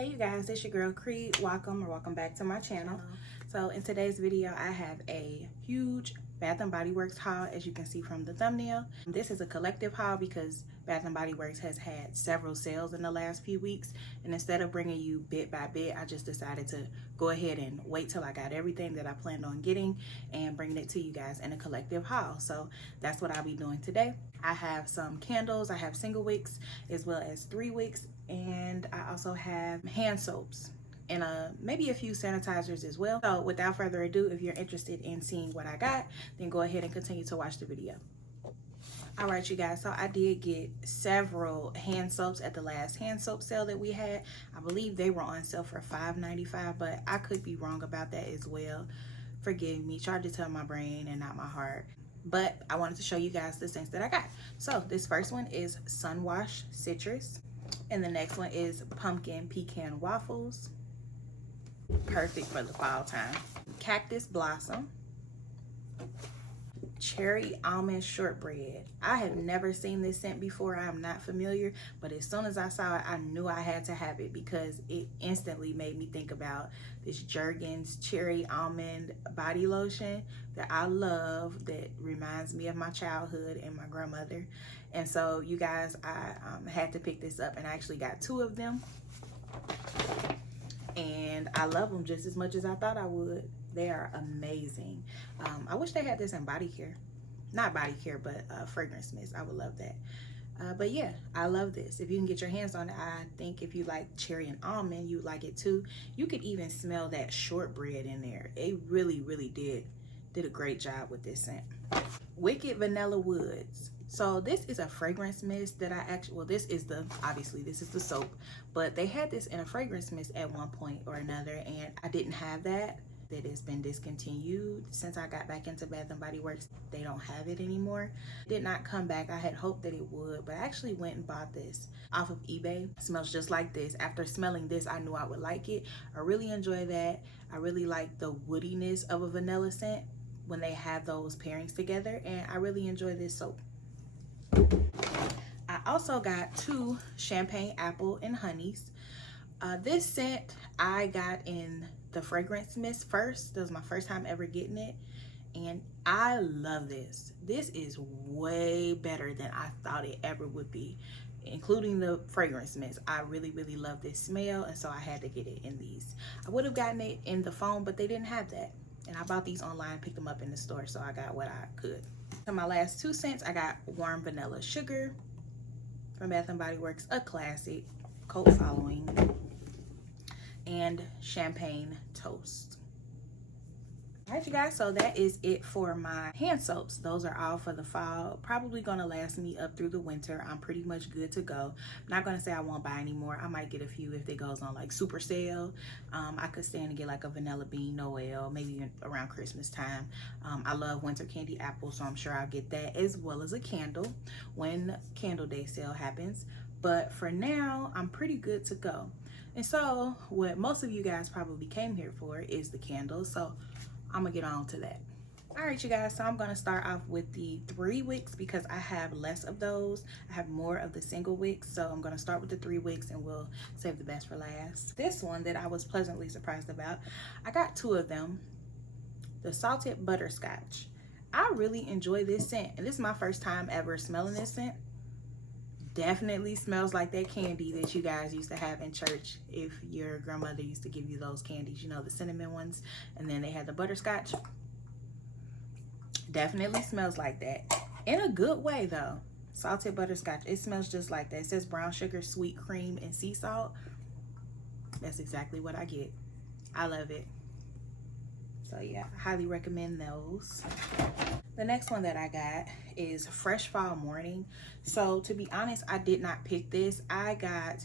Hey you guys, it's your girl Creed. Welcome back to my channel. So in today's video I have a huge Bath & Body Works haul, as you can see from the thumbnail. This is a collective haul because Bath & Body Works has had several sales in the last few weeks, and instead of bringing you bit by bit, I just decided to go ahead and wait till I got everything that I planned on getting and bringing it to you guys in a collective haul. So that's what I'll be doing today. I have some candles, I have single wicks as well as 3 wicks, and I also have hand soaps and maybe a few sanitizers as well. So without further ado, if you're interested in seeing what I got, then go ahead and continue to watch the video. All right, you guys, so I did get several hand soaps at the last hand soap sale that we had. I believe they were on sale for $5.95, but I could be wrong about that as well. Forgive me, charge it to my brain and not my heart. But I wanted to show you guys the scents that I got. So this first one is Sunwash Citrus, and the next one is Pumpkin Pecan Waffles. Perfect for the fall time. Cactus Blossom. Cherry Almond Shortbread. I have never seen this scent before. I am not familiar, but as soon as I saw it, I knew I had to have it because it instantly made me think about this Jergens Cherry Almond body lotion that I love, that reminds me of my childhood and my grandmother. And so you guys, I had to pick this up, and I actually got 2 of them. And I love them just as much as I thought I would. They are amazing. I wish they had this in body care. Not body care, but fragrance mist. I would love that. But yeah, I love this. If you can get your hands on it, I think if you like cherry and almond, you like it too. You could even smell that shortbread in there. It really, really did a great job with this scent. Wicked Vanilla Woods. So this is a fragrance mist that I actually, well, obviously this is the soap, but they had this in a fragrance mist at one point or another, and I didn't have that. That has been discontinued since I got back into Bath & Body Works. They don't have it anymore. It did not come back. I had hoped that it would, but I actually went and bought this off of eBay. It smells just like this. After smelling this, I knew I would like it. I really enjoy that. I really like the woodiness of a vanilla scent when they have those pairings together, and I really enjoy this soap. I also got 2 Champagne Apple and Honeys. This scent I got in the fragrance mist first. That was my first time ever getting it, and I love this. This is way better than I thought it ever would be, including the fragrance mist. I really, really love this smell, and so I had to get it in these. I would have gotten it in the foam, but they didn't have that, and I bought these online, picked them up in the store, so I got what I could. So my last 2 scents, I got Warm Vanilla Sugar from Bath & Body Works, a classic, cult following, and Champagne Toast. All right, you guys, so that is it for my hand soaps. Those are all for the fall. Probably gonna last me up through the winter. I'm pretty much good to go. I'm not gonna say I won't buy any more. I might get a few if it goes on like super sale. I could stand to get like a Vanilla Bean Noel, maybe around Christmas time. I love winter candy apple, so I'm sure I'll get that, as well as a candle when Candle Day sale happens. But for now, I'm pretty good to go. And so what most of you guys probably came here for is the candles. So I'm gonna get on to that. All right, you guys, so I'm gonna start off with the 3 wicks because I have less of those. I have more of the single wicks, so I'm gonna start with the 3 wicks and we'll save the best for last. This one that I was pleasantly surprised about, I got 2 of them. The Salted Butterscotch. I really enjoy this scent, and this is my first time ever smelling this scent. Definitely smells like that candy that you guys used to have in church if your grandmother used to give you those candies, you know, the cinnamon ones, and then they had the butterscotch. Definitely smells like that, in a good way though. Salted butterscotch, it smells just like that. It says brown sugar, sweet cream, and sea salt. That's exactly what I get. I love it. So yeah, I highly recommend those. The next one that I got is Fresh Fall Morning. So to be honest, I did not pick this. I got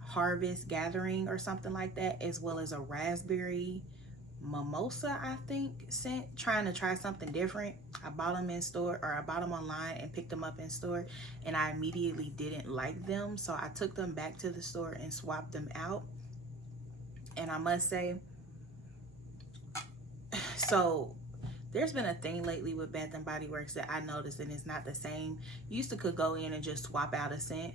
Harvest Gathering or something like that, as well as a raspberry mimosa, I think, scent. Trying to try something different. I bought them in store, or I bought them online and picked them up in store, and I immediately didn't like them. So I took them back to the store and swapped them out. And I must say, so there's been a thing lately with Bath & Body Works that I noticed, and it's not the same. You used to could go in and just swap out a scent,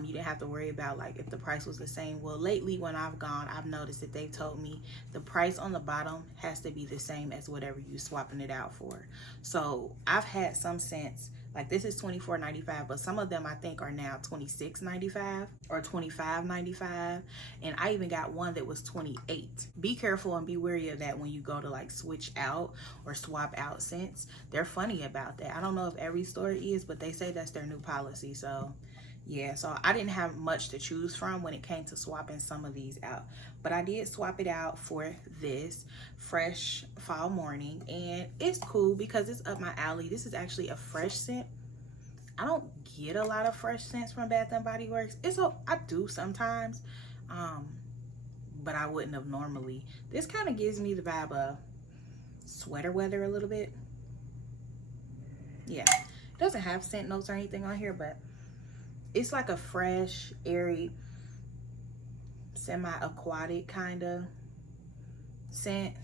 You didn't have to worry about like if the price was the same. Well, lately when I've gone, I've noticed that they've told me the price on the bottom has to be the same as whatever you swapping it out for. So I've had some scents, like this is $24.95, but some of them I think are now $26.95 or $25.95. And I even got one that was $28. Be careful and be wary of that when you go to like switch out or swap out scents. They're funny about that. I don't know if every store is, but they say that's their new policy. So yeah, so I didn't have much to choose from when it came to swapping some of these out, but I did swap it out for this Fresh Fall Morning, and it's cool because it's up my alley. This is actually a fresh scent. I don't get a lot of fresh scents from Bath and Body Works. I do sometimes, but I wouldn't have normally. This kind of gives me the vibe of sweater weather a little bit. Yeah, it doesn't have scent notes or anything on here, but it's like a fresh, airy, semi-aquatic kind of scent.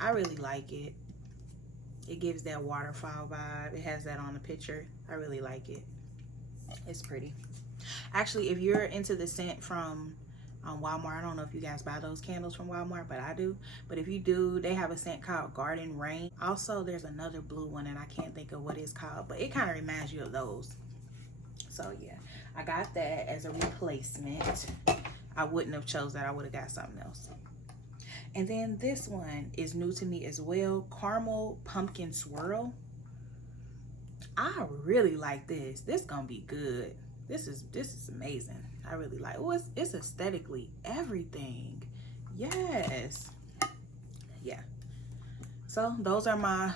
I really like it. It gives that waterfall vibe. It has that on the picture. I really like it. It's pretty. Actually, if you're into the scent from Walmart, I don't know if you guys buy those candles from Walmart, but I do. But if you do, they have a scent called Garden Rain. Also, there's another blue one, and I can't think of what it's called, but it kind of reminds you of those. So yeah, I got that as a replacement. I wouldn't have chose that. I would have got something else. And then this one is new to me as well. Caramel Pumpkin Swirl. I really like this. This gonna be good. This is amazing. I really like. Oh, it's aesthetically everything. Yes. Yeah. So those are my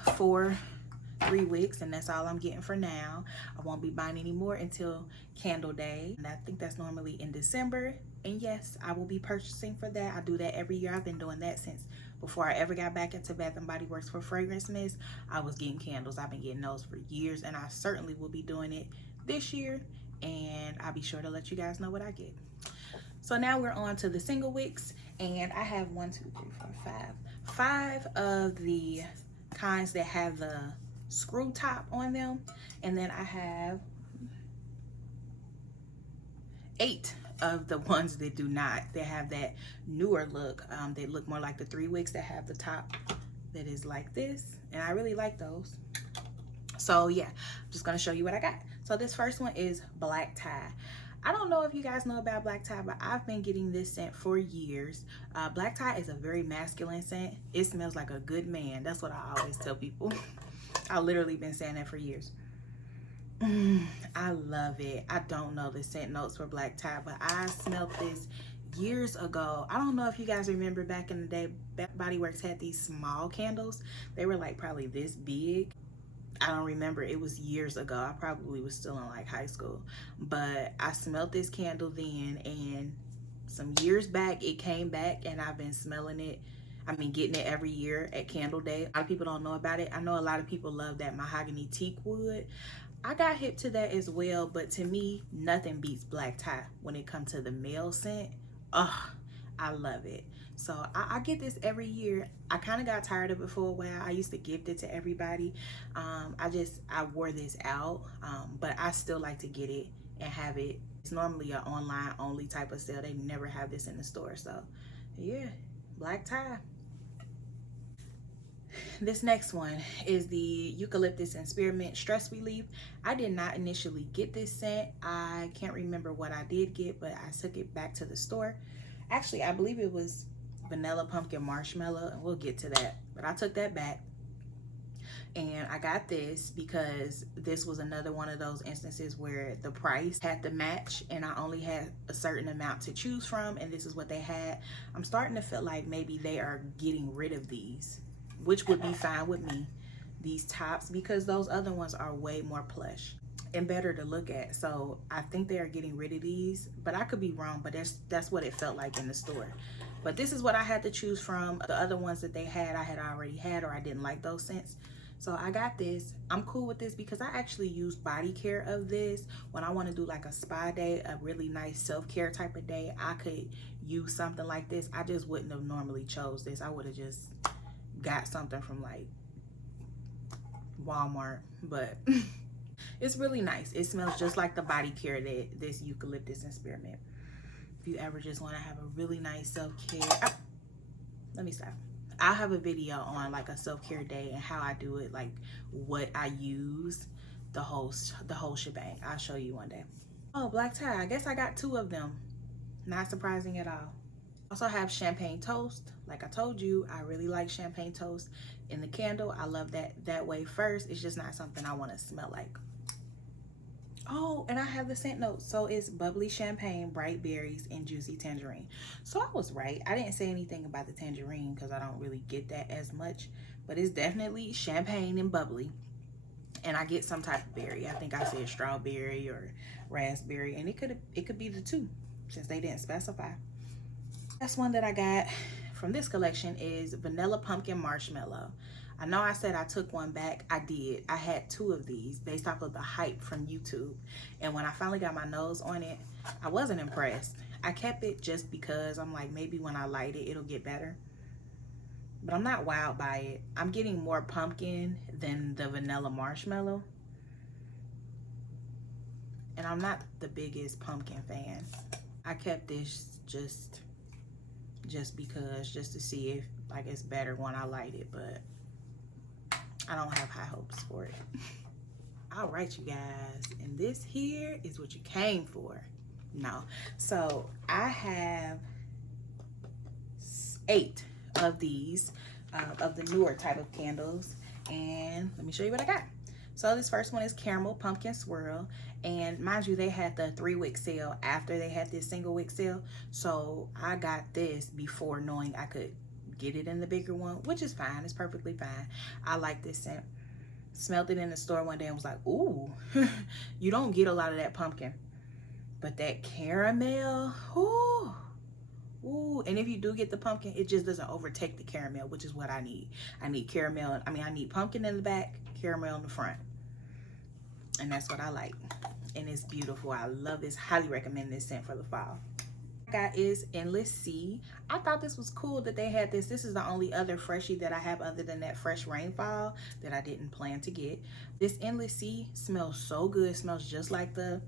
3 wigs, and that's all I'm getting for now. I won't be buying any more until Candle Day, and I think that's normally in December. And yes, I will be purchasing for that. I do that every year. I've been doing that since before I ever got back into Bath and Body Works for Fragrance Mist. I was getting candles. I've been getting those for years, and I certainly will be doing it this year, and I'll be sure to let you guys know what I get. So now we're on to the single wicks, and I have 5 of the kinds that have the screw top on them, and then I have 8 of the ones that do not. They have that newer look. They look more like the 3 wicks that have the top that is like this, and I really like those. So yeah, I'm just gonna show you what I got. So this first one is Black Tie. I don't know if you guys know about Black Tie, but I've been getting this scent for years. Black Tie is a very masculine scent. It smells like a good man. That's what I always tell people. I've literally been saying that for years. I love it. I don't know the scent notes for Black Tie, but I smelled this years ago. I don't know if you guys remember back in the day, Bath Body Works had these small candles. They were like probably this big. I don't remember. It was years ago. I probably was still in like high school, but I smelled this candle then, and some years back it came back, and I've been smelling it. I mean, getting it every year at Candle Day. A lot of people don't know about it. I know a lot of people love that mahogany teak wood. I got hip to that as well, but to me, nothing beats Black Tie when it comes to the male scent. Oh, I love it. So I get this every year. I kind of got tired of it for a while. I used to gift it to everybody. I wore this out, but I still like to get it and have it. It's normally an online only type of sale. They never have this in the store. So yeah, Black Tie. This next one is the Eucalyptus and Spearmint Stress Relief. I did not initially get this scent. I can't remember what I did get, but I took it back to the store. Actually, I believe it was Vanilla Pumpkin Marshmallow, and we'll get to that. But I took that back, and I got this because this was another one of those instances where the price had to match, and I only had a certain amount to choose from, and this is what they had. I'm starting to feel like maybe they are getting rid of these, which would be fine with me, these tops, because those other ones are way more plush and better to look at. So I think they are getting rid of these, but I could be wrong, but that's what it felt like in the store. But this is what I had to choose from. The other ones that they had, I had already had, or I didn't like those scents. So I got this. I'm cool with this because I actually use body care of this when I want to do like a spa day, a really nice self-care type of day. I could use something like this. I just wouldn't have normally chose this. I would have just got something from like Walmart, but It's really nice. It smells just like the body care that this eucalyptus and spearmint. If you ever just want to have a really nice self-care, let me stop. I'll have a video on like a self-care day and how I do it, like what I use, the whole shebang. I'll show you one day. Oh, black tie. I guess I got 2 of them. Not surprising at all. Also have champagne toast. Like I told you, I really like champagne toast in the candle. I love that way first. It's just not something I want to smell like. Oh, and I have the scent notes. So it's bubbly champagne, bright berries, and juicy tangerine. So I was right. I didn't say anything about the tangerine because I don't really get that as much. But it's definitely champagne and bubbly. And I get some type of berry. I think I said strawberry or raspberry. And it could be the 2 since they didn't specify. Last one that I got from this collection is vanilla pumpkin marshmallow. I know I said I took one back. I did. I had 2 of these based off of the hype from YouTube. And when I finally got my nose on it, I wasn't impressed. I kept it just because I'm like, maybe when I light it, it'll get better. But I'm not wowed by it. I'm getting more pumpkin than the vanilla marshmallow. And I'm not the biggest pumpkin fan. I kept this just because, just to see if like it's better when I light it, but I don't have high hopes for it. All right, you guys, and this here is what you came for. No, so I have 8 of these of the newer type of candles, and let me show you what I got. So this first one is caramel pumpkin swirl, and mind you, they had the 3-wick sale after they had this single wick sale, so I got this before knowing I could get it in the bigger one, which is fine. It's perfectly fine. I like this scent. Smelled it in the store one day and was like, ooh. You don't get a lot of that pumpkin, but that caramel, ooh. Ooh, and if you do get the pumpkin, it just doesn't overtake the caramel, which is what I need. I need caramel. I need pumpkin in the back, caramel in the front. And that's what I like. And it's beautiful. I love this. Highly recommend this scent for the fall. Got is Endless Sea. I thought this was cool that they had this. This is the only other freshie that I have other than that Fresh Rainfall that I didn't plan to get. This Endless Sea smells so good. It smells just like the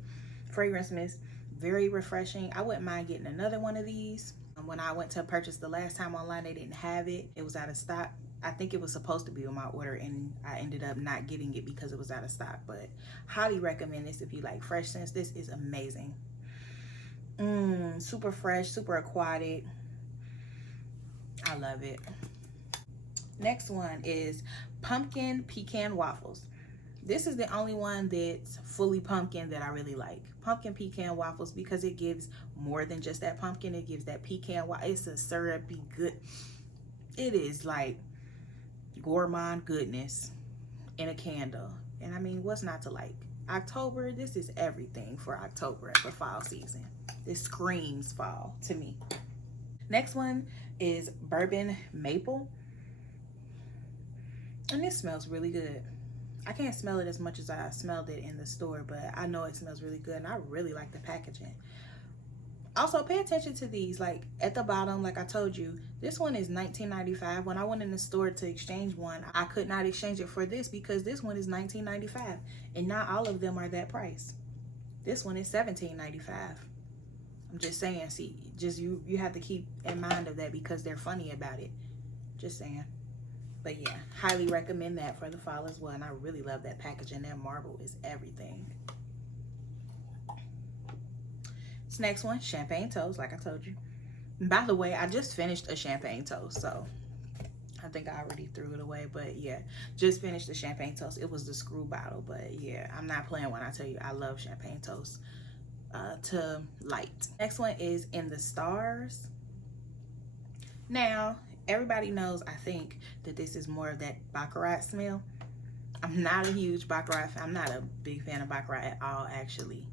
fragrance mist. Very refreshing. I wouldn't mind getting another one of these. When I went to purchase the last time online, they didn't have it. It was out of stock. I think it was supposed to be on my order, and I ended up not getting it because it was out of stock. But highly recommend this if you like fresh scents. This is amazing. Super fresh, super aquatic. I love it. Next one is pumpkin pecan waffles. This is the only one that's fully pumpkin that I really like. Pumpkin pecan waffles, because it gives more than just that pumpkin. It gives that pecan. It's a syrupy good. It is like gourmand goodness in a candle. And I mean, what's not to like? October, this is everything for October, for fall season. This screams fall to me. Next one is bourbon maple. And this smells really good. I can't smell it as much as I smelled it in the store, but I know it smells really good, and I really like the packaging. Also, pay attention to these. Like at the bottom, like I told you, this one is $19.95. When I went in the store to exchange one, I could not exchange it for this because this one is $19.95, and not all of them are that price. This one is $17.95. I'm just saying, see, just you have to keep in mind of that because they're funny about it. Just saying. But yeah, highly recommend that for the fall as well. And I really love that packaging. That marble is everything. This next one, champagne toast, like I told you. And by the way, I just finished a champagne toast, so I think I already threw it away. But yeah, just finished the champagne toast. It was the screw bottle, but yeah, I'm not playing when I tell you I love champagne toast to light. Next one is In the Stars. Now, everybody knows, I think, that this is more of that Baccarat smell. I'm not a huge Baccarat fan. I'm not a big fan of Baccarat at all, actually.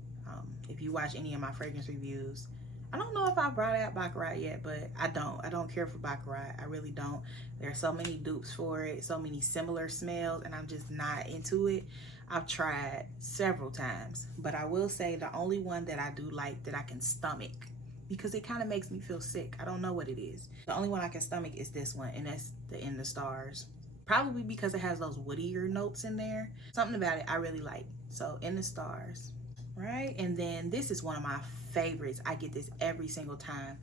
If you watch any of my fragrance reviews, I don't know if I brought out Baccarat yet, but I don't care for Baccarat. I really don't. There are so many dupes for it, so many similar smells, and I'm just not into it. I've tried several times, but I will say the only one that I do like that I can stomach, because it kind of makes me feel sick. I don't know what it is. The only one I can stomach is this one, and that's the In the Stars. Probably because it has those woodier notes in there. Something about it I really like. So In the Stars, right? And then this is one of my favorites. I get this every single time.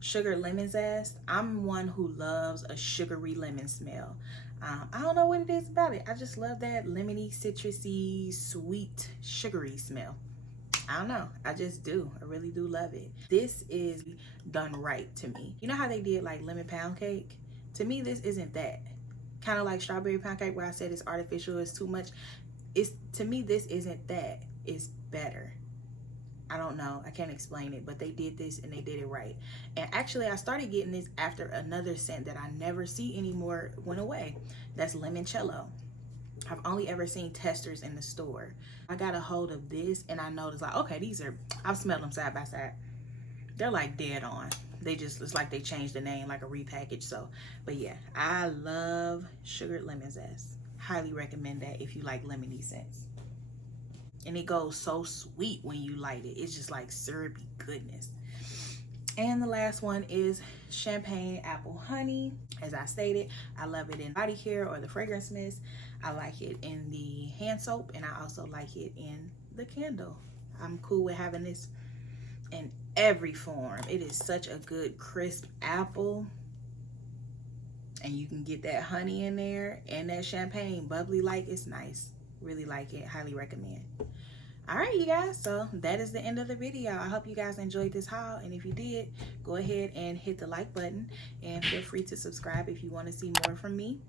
Sugar Lemon Zest. I'm one who loves a sugary lemon smell. I don't know what it is about it. I just love that lemony, citrusy, sweet, sugary smell. I don't know. I just do. I really do love it. This is done right to me. You know how they did like lemon pound cake? To me, this isn't that. Kind of like strawberry pound cake where I said it's artificial, it's too much. To me, this isn't that. It's better. I don't know. I can't explain it, but they did this and they did it right. And actually, I started getting this after another scent that I never see anymore went away. That's Limoncello. I've only ever seen testers in the store. I got a hold of this and I noticed like, okay, I've smelled them side by side. They're like dead on. It's like they changed the name, like a repackage. So, but yeah, I love Sugared Lemon Zest. Highly recommend that if you like lemony scents. And it goes so sweet when you light it. It's just like syrupy goodness. And the last one is Champagne Apple Honey. As I stated, I love it in body care or the fragrance mist. I like it in the hand soap, and I also like it in the candle. I'm cool with having this in every form. It is such a good crisp apple. And you can get that honey in there and that champagne bubbly like. It's nice. Really like it. Highly recommend. All right, you guys, so that is the end of the video. I hope you guys enjoyed this haul, and if you did, go ahead and hit the like button, and feel free to subscribe if you want to see more from me.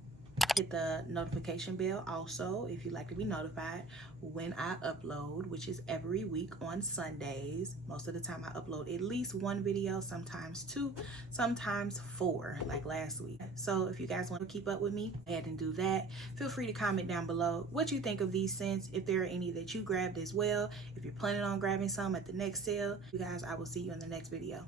Hit the notification bell also if you'd like to be notified when I upload, which is every week on Sundays. Most of the time I upload at least one video, sometimes 2, sometimes 4, like last week. So if you guys want to keep up with me, go ahead and do that. Feel free to comment down below what you think of these scents, if there are any that you grabbed as well, if you're planning on grabbing some at the next sale. You guys, I will see you in the next video.